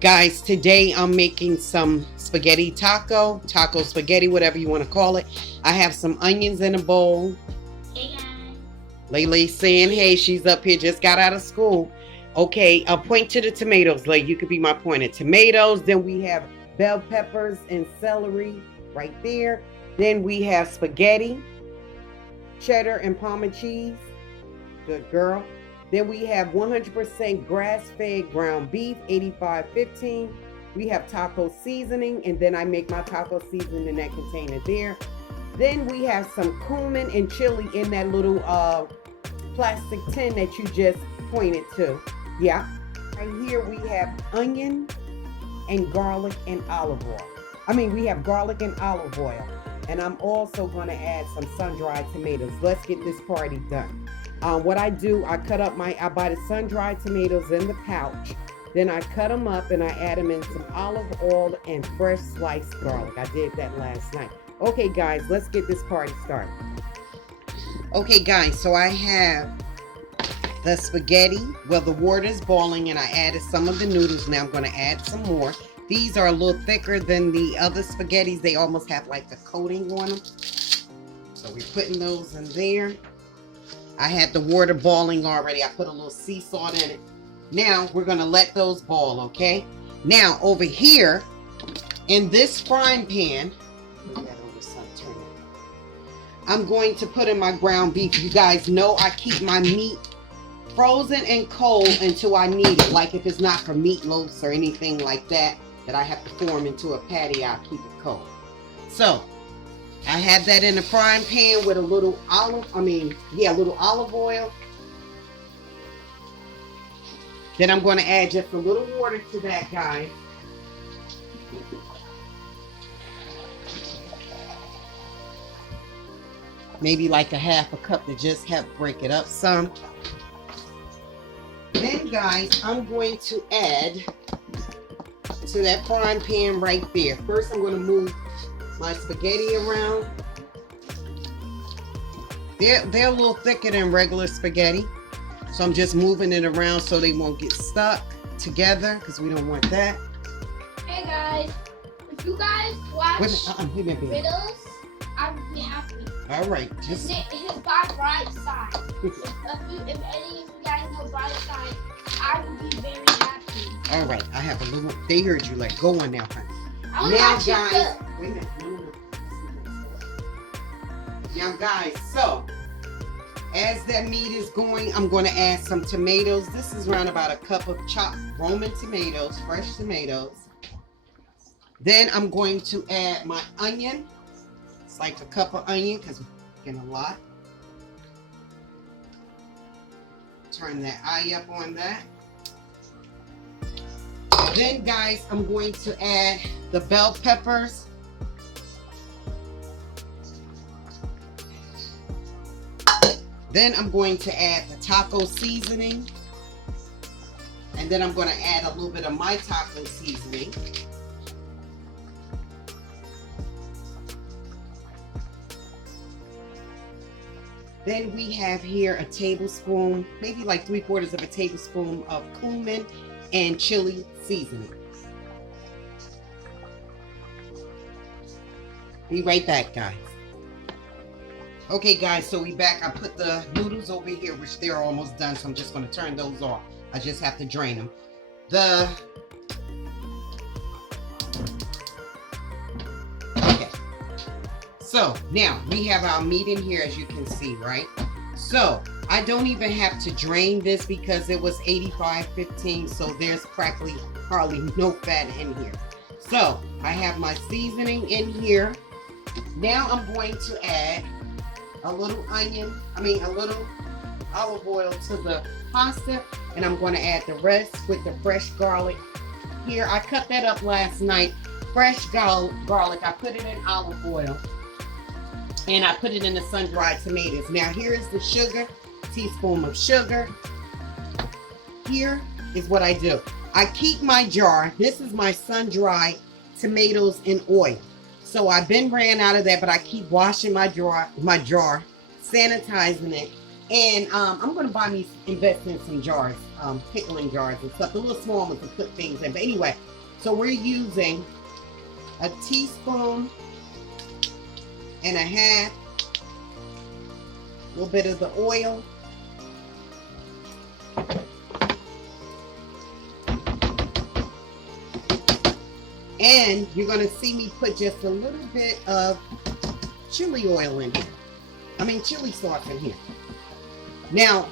Guys, today I'm making some spaghetti taco spaghetti, whatever you want to call it. I have some onions in a bowl. Hey guys. Laylee's saying, hey, she's up here, just got out of school. Okay, I'll point to the tomatoes. Lay, you could be my pointer. Tomatoes, then we have bell peppers and celery right there. Then we have spaghetti, cheddar and Parma cheese. Good girl. Then we have 100% grass-fed ground beef, 85-15. We have taco seasoning, and then I make my taco seasoning in that container there. Then we have some cumin and chili in that little plastic tin that you just pointed to. Yeah. Right here we have onion and garlic and olive oil. We have garlic and olive oil. And I'm also going to add some sun-dried tomatoes. Let's get this party done. What I do, I buy the sun-dried tomatoes in the pouch. Then I cut them up and I add them in some olive oil and fresh sliced garlic. I did that last night. Okay, guys, let's get this party started. Okay, guys, so I have the spaghetti. Well, the water's boiling and I added some of the noodles. Now I'm going to add some more. These are a little thicker than the other spaghettis. They almost have like a coating on them. So we're putting those in there. I had the water boiling already. I put a little sea salt in it. Now we're going to let those boil, okay? Now over here in this frying pan, I'm going to put in my ground beef. You guys know I keep my meat frozen and cold until I need it. Like if it's not for meatloafs or anything like that I have to form into a patty, I'll keep it cold. So I have that in the frying pan with a little olive oil. Then I'm going to add just a little water to that, guys. Maybe like a half a cup to just help break it up some. Then, guys, I'm going to add to that frying pan right there. First, I'm going to move my spaghetti around. They're a little thicker than regular spaghetti. So I'm just moving it around so they won't get stuck together because we don't want that. Hey guys, if you guys watch videos, I would be happy. All right, just hit by right side. if any of you guys know right side, I would be very happy. All right, I have a little. They heard you. Like, go on now, honey. Now, guys. Wait a minute. No. Now, guys. So, as that meat is going, I'm going to add some tomatoes. This is around about a cup of chopped Roman tomatoes, fresh tomatoes. Then I'm going to add my onion. It's like a cup of onion because we're getting a lot. Turn that eye up on that. Then, guys, I'm going to add the bell peppers. Then I'm going to add the taco seasoning. And then I'm going to add a little bit of my taco seasoning. Then we have here a tablespoon, maybe like 3/4 of a tablespoon of cumin and chili seasoning. Be right back, guys. Okay, guys, so we back. I put the noodles over here, which they're almost done, so I'm just going to turn those off. I just have to drain them. Okay. So, now, we have our meat in here, as you can see, right? So, I don't even have to drain this because it was 85-15, so there's practically hardly no fat in here. So, I have my seasoning in here. Now, I'm going to add a little olive oil to the pasta, and I'm going to add the rest with the fresh garlic. Here, I cut that up last night. Fresh garlic, I put it in olive oil, and I put it in the sun-dried tomatoes. Now, here is the sugar, teaspoon of sugar. Here is what I do. I keep my jar. This is my sun-dried tomatoes in oil. So I've been ran out of that, but I keep washing my jar, sanitizing it, And I'm gonna buy me invest in some jars, pickling jars and stuff, the little small ones to put things in. But anyway, so we're using a teaspoon and a half, a little bit of the oil. And you're gonna see me put just a little bit of chili oil in here. I mean chili sauce in here. Now,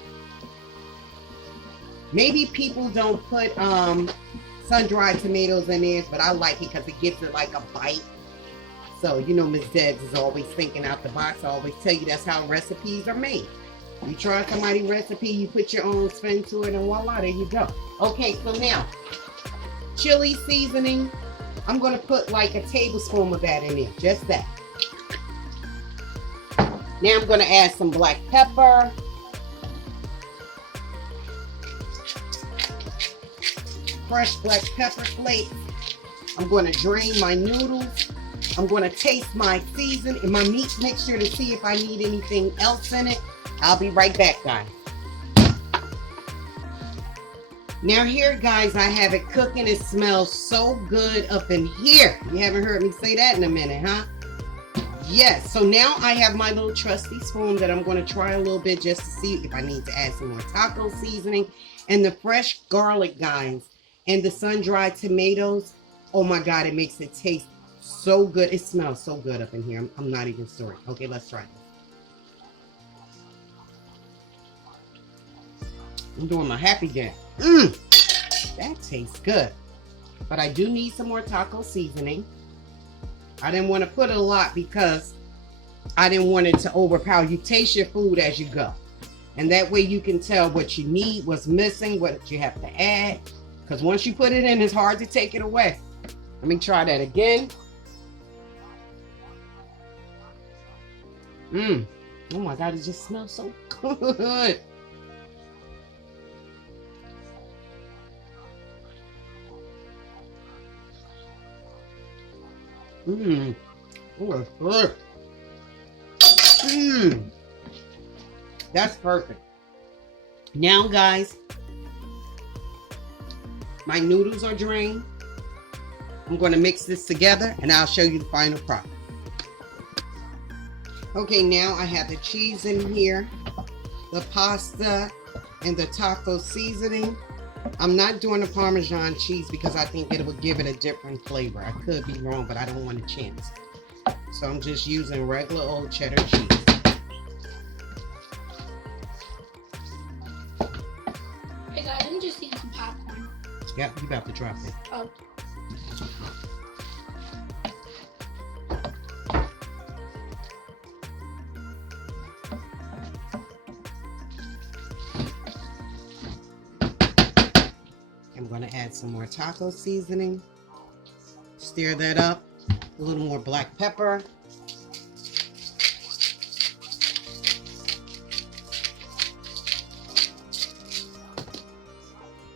maybe people don't put sun-dried tomatoes in theirs, but I like it because it gives it like a bite. So, you know, Miss Debs is always thinking out the box. I always tell you that's how recipes are made. You try somebody's recipe, you put your own spin to it, and voila, there you go. Okay, so now, chili seasoning. I'm going to put like a tablespoon of that in there, just that. Now I'm going to add some black pepper. Fresh black pepper flakes. I'm going to drain my noodles. I'm going to taste my season and my meat mixture to see if I need anything else in it. I'll be right back, guys. Now here, guys, I have it cooking. It smells so good up in here. You haven't heard me say that in a minute, huh? Yes. So now I have my little trusty spoon that I'm going to try a little bit just to see if I need to add some more taco seasoning. And the fresh garlic, guys, and the sun-dried tomatoes. Oh my God, it makes it taste so good. It smells so good up in here. I'm not even sorry. Okay, let's try this. I'm doing my happy dance. That tastes good. But I do need some more taco seasoning. I didn't want to put a lot because I didn't want it to overpower. You taste your food as you go. And that way you can tell what you need, what's missing, what you have to add. Because once you put it in, it's hard to take it away. Let me try that again. Oh my God, it just smells so good. Oh, that's good. That's perfect. Now, guys, my noodles are drained. I'm going to mix this together and I'll show you the final product. Okay, now I have the cheese in here, the pasta, and the taco seasoning. I'm not doing the Parmesan cheese because I think it will give it a different flavor. I could be wrong, but I don't want a chance. So I'm just using regular old cheddar cheese. Hey guys, I'm just eating some popcorn. Yep, you about to drop it. Oh. I'm going to add some more taco seasoning. Stir that up. A little more black pepper.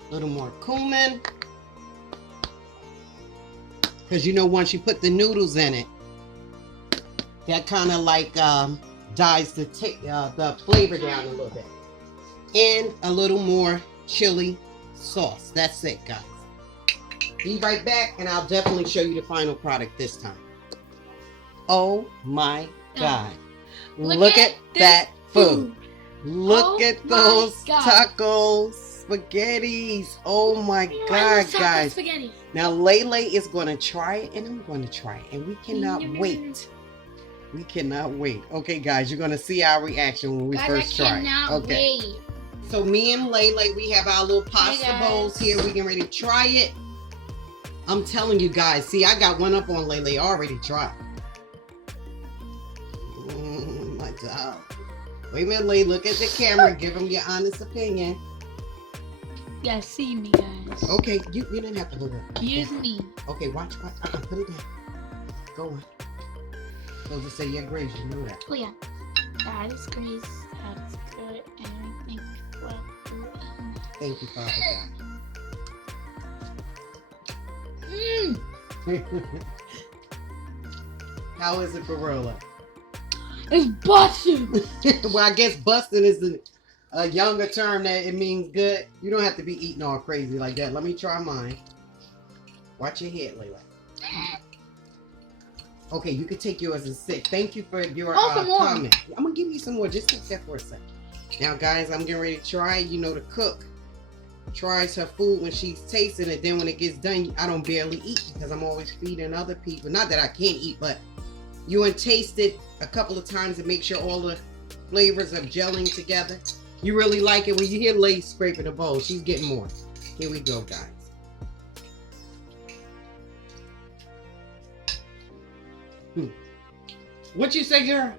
A little more cumin. Because you know, once you put the noodles in it, that kind of like dies the flavor down a little bit. And a little more chili sauce. That's it, guys. Be right back and I'll definitely show you the final product this time. Oh my God. Look at that food. Look at those tacos, spaghettis. Oh my God, guys. Spaghetti. Now Lele is going to try it and I'm going to try it. And we cannot wait. We cannot wait. Okay, guys, you're going to see our reaction when we first try it. Okay. Wait. So me and Lele, we have our little pasta bowls here. We getting ready to try it. I'm telling you guys. See, I got one up on Lele already tried. My God. Wait a minute, Lele. Look at the camera. Give them your honest opinion. Yeah, see me, guys. Okay, you didn't have to hold it. Use me. Okay, watch. Put it down. Go on. So just say your grace. You know that. Oh yeah. That is grace. That is good. And I think well. Thank you, Father God. How is it, Barola? It's busting. Well, I guess busting is the a younger term that it means good. You don't have to be eating all crazy like that. Let me try mine. Watch your head, Layla. Okay, you can take yours and sit. Thank you for your comment. I'm gonna give you some more. Just take that for a second. Now, guys, I'm getting ready to try. You know, the cook tries her food when she's tasting it. Then when it gets done, I don't barely eat because I'm always feeding other people. Not that I can't eat, but you want to taste it a couple of times and make sure all the flavors are gelling together. You really like it when you hear Lay scraping the bowl. She's getting more. Here we go, guys. What you say, girl?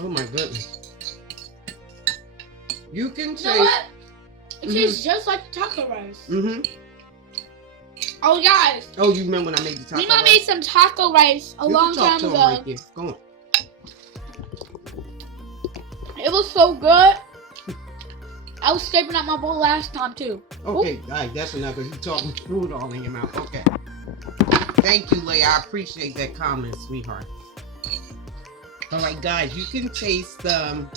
Oh my goodness. You can taste. You know what? It tastes just like taco rice. Mm-hmm. Oh, guys. Oh, you remember when I made the taco rice? You know I made some taco rice a long time ago. Right there. Go on. It was so good. I was scraping out my bowl last time too. Okay, all right, that's enough because you talking food all in your mouth. Okay. Thank you, Leah. I appreciate that comment, sweetheart. All right, guys, you can taste the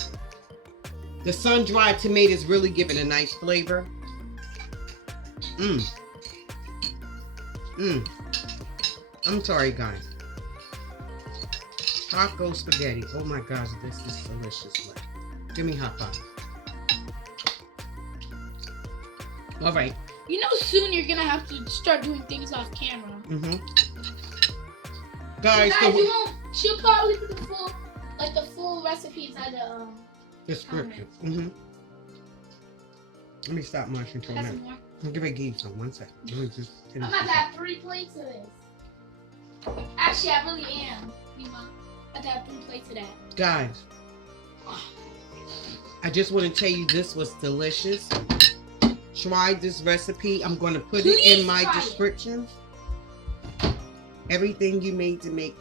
sun-dried tomatoes really giving a nice flavor. I'm sorry, guys. Taco spaghetti. Oh my gosh, this is delicious. Give me hot five. All right. You know, soon you're gonna have to start doing things off camera. Guys, she'll probably put the full recipe inside the description. Let me stop munching for a minute. I'm gonna give you some. 1 second. Let me just I'm about to have 3 plates of this. Actually, I really am. I'm about to have 3 plates of that. Guys, I just want to tell you this was delicious. Try this recipe. I'm going to put it in my description. Everything you need to make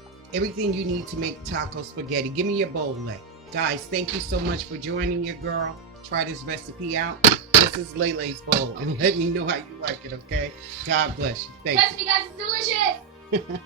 taco spaghetti. Give me your bowl, Lay. Guys, thank you so much for joining your girl. Try this recipe out. This is Laylay's bowl, and let me know how you like it, okay? God bless you. Thank you. Trust me, guys, it's delicious.